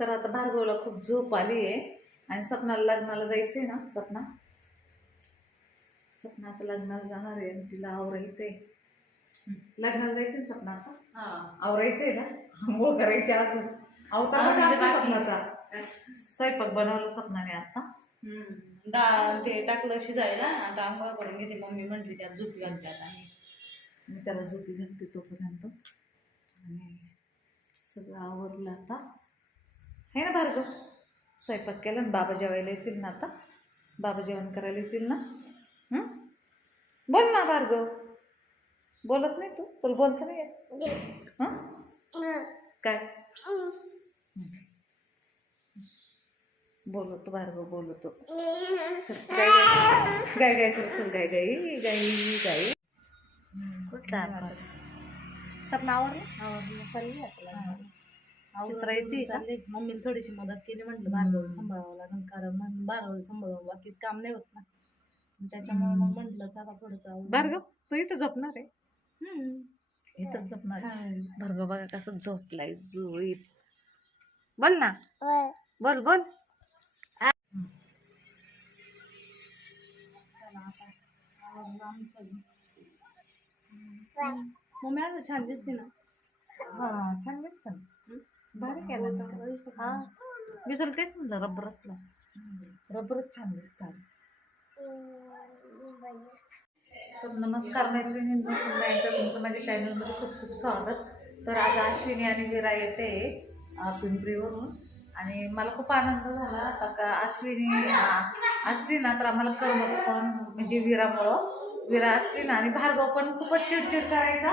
तर आता भार्गवला खूप झोप आली आहे. आणि सपनाला लग्नाला जायचं आहे ना सपना? सपना आता लग्नाला जाणार आहे आणि तिला आवरायचं आहे लग्नाला जायचं आहे सपना आता? हा. आवरायचं आहे ना? आंघोळ करायची अजून. अवतार. सपनाचा. स्वयंपाक बनवलं सपनाने आता. डाळ ते टाकलं शिजायला. आता आंघोळ करून घेते. मम्मी म्हटली त्यात झोपी घालते आता. आणि मी त्याला झोपी घालते तोपर्यंत. आणि सगळं आवरलं आता. आहे ना भार्गव स्वयंपाक केला ना बाबा जेवायला येतील ना आता. बाबा जेवण करायला येतील ना. हं? बोल ना भार्गव बोलत नाही तू? तुला बोलता नाही हं? काय? बोलतो भार्गव बोलतो चल गाय गाय. कर चल गाय गाई गाई गाई आपण? सपना चालली आता चित्रा येते का? मम्मीने थोडीशी मदत केली म्हटलं भार्गव सांभाळावं लागेल कारण मग भार्गव सांभाळून बाकीच काम नाही होत ना. त्याच्यामुळे मग म्हटलं चला थोडस भार्गव तू इथं झोपणार आहे? इथंच झोपणार आहे. हा. भार्गव बघा कसं झोपलाय जुळीत बोल ना. बोल बोल. मम्मी असं छान दिसते ना? हा छान दिसतं भारी केलं हा. मी तुला तेच म्हणलं रबर असलं. रबरच छान दिसतात. तर नमस्कार मैत्रिणींनो पुन्हा एकदा तुमचं माझ्या चॅनलमध्ये खूप खूप स्वागत. तर आज अश्विनी आणि वीरा येते पिंपरीवरून. आणि मला खूप आनंद झाला. आता का अश्विनी असली ना तर आम्हाला करमत पण म्हणजे वीरामुळं. वीरा असली ना आणि भार्गव पण खूपच चिडचिड करायचा.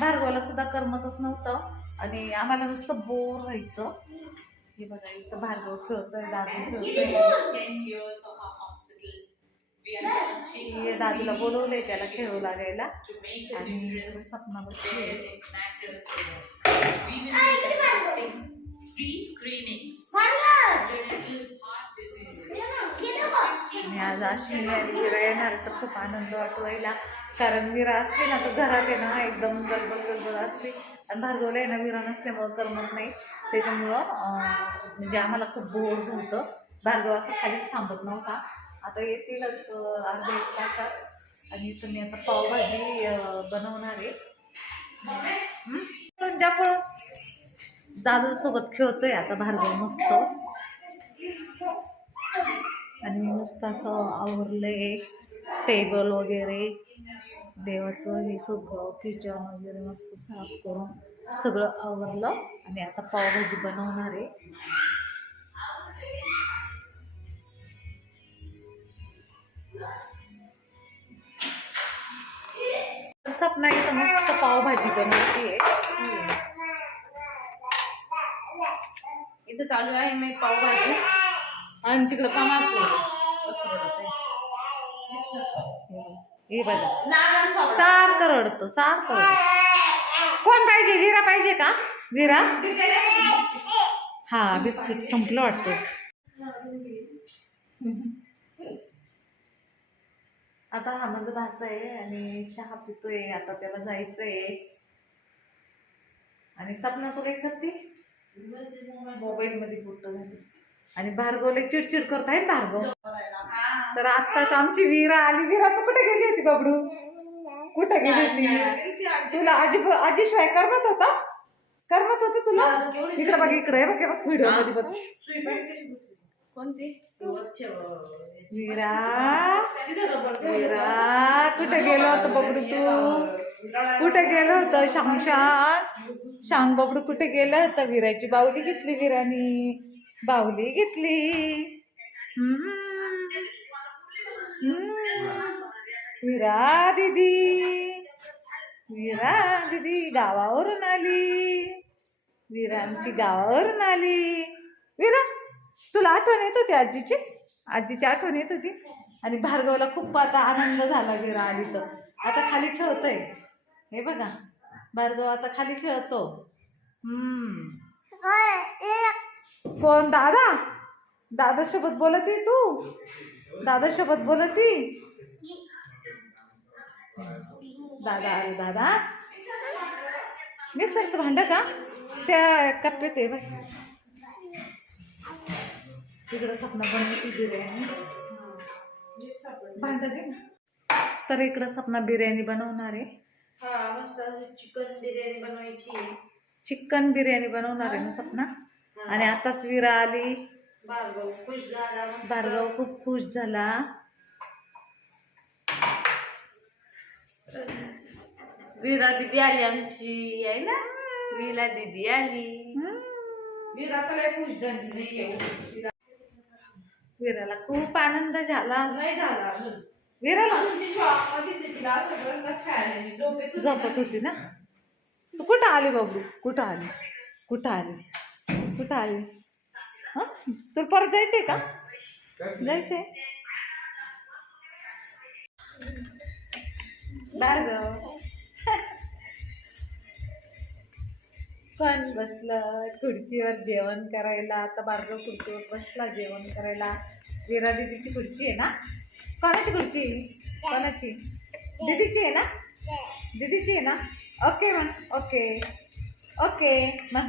भार्गवला सुद्धा करमतच नव्हतं. आणि आम्हाला नुसतं बोर व्हायचं. हे बघा इथं भार्गव खेळतोय दादू खेळतोय. दादूला बोलवलंय त्याला खेळू लागायला. आणि सपना बसली आणि आज अशी आणि वेळ येणार तर खूप आनंद वाटतो आईला. कारण विरा असते ना तर घरात आहे ना एकदम गडबड गडबड असते. आणि भार्गवला आहे ना विरा नसल्यामुळं करमत नाही. त्याच्यामुळं म्हणजे आम्हाला खूप बोर झालं भार्गव असं खालीच थांबत नव्हता. आता येतीलच अं, अर्ध्या एक तासात. आणि तुम्ही आता पावभाजी बनवणार आहे. पण ज्या दादूसोबत पळून खेळतोय आता भार्गव मस्त. आणि मस्त असं आवरलंय. टेबल वगैरे. देवाचं हे सगळं किचन वगैरे मस्त साफ करून सगळं आवरलं. आणि आता पावभाजी बनवणार आहे. सपना इथं मस्त पावभाजी बनवते इथं चालू आहे मी पावभाजी. आणि तिकडं कमाल हे बघा. सारखं रडतं सारखं रडतं. कोण पाहिजे? विरा पाहिजे का? विरा? हा बिस्किट संपलं वाटतं. आता हा माझा भास आहे आणि चहा पितोय. आता त्याला जायचंय. आणि सपना तो काय करते? मोबाईल मध्ये कुठं झाली आणि भार्गवला चिडचिड करत आहे ना भार्गव. तर आत्ताच आमची वीरा आली. वीरा तू कुठे गेली होती बाबडू? कुठे गेली होती? तुला आजी आजी शिवाय करमत होता? करमत होतं तुला? इकडे बघ इकडे. बघ बघ व्हिडिओमध्ये बघ. कोणती? वीरा. वीरा कुठे गेलो होतं बबडू तू? कुठे गेलो होतं? शांग शांग शांग बबडू कुठे गेलं होतं? विराची बाहुली घेतली विरानी. बाहुली घेतली. विरा दिदी. विरा दिदी गावावरून आली. विरा आमची गावावरून आली. विरा तुला आठवण येत होती आजीची? आजीची आठवण येत होती? आणि भार्गवला खूप आता आनंद झाला विरा आली तर. आता खाली खेळतोय. हे बघा भार्गव आता खाली खेळतो. हम्म. कोण दादा? दादासोबत बोलती तू? दादासोबत बोलती? दादा अरे दादा. मिक्सरचं भांड का? त्या कप्प्यात आहे बाय तिकडं सपना बनवती बिर्याणी. भांडं दे ना. तर इकडं सपना बिर्याणी बनवणार आहे. हा मस्त चिकन बिर्याणी बनवायची आहे. चिकन बिर्याणी बनवणार आहे ना सपना? आणि आताच विरा आली. भार्गव खुश झाला मस्त. भार्गव खूप खुश झाला. वीरा दिदी आली आमची आहे ना? वीरा दिदी आली. वीरा तर लय खुश झाली नाही आहे. विराला खूप आनंद झाला. नाही झाला अजून. विराला? अजून ती शॉप मध्येच आहे, तिला असं बरं कसं काय आलं मी झोपेत होती. झोपत होती ना? तू कुठं आली बाबू? कुठं आली? कुठं आली? कुठं आली हां? तुला परत जायचंय का? जायचंय. भार्गव पण बसलं. खुर्चीवर जेवण करायला. आता भार्गव खुर्चीवर बसला जेवण करायला. विरा दिदीची खुर्ची आहे ना? कोणाची खुर्ची? कोणाची? दिदीची आहे ना? दीदीची आहे ना? ओके म्हण. ओके. ओके म्हण.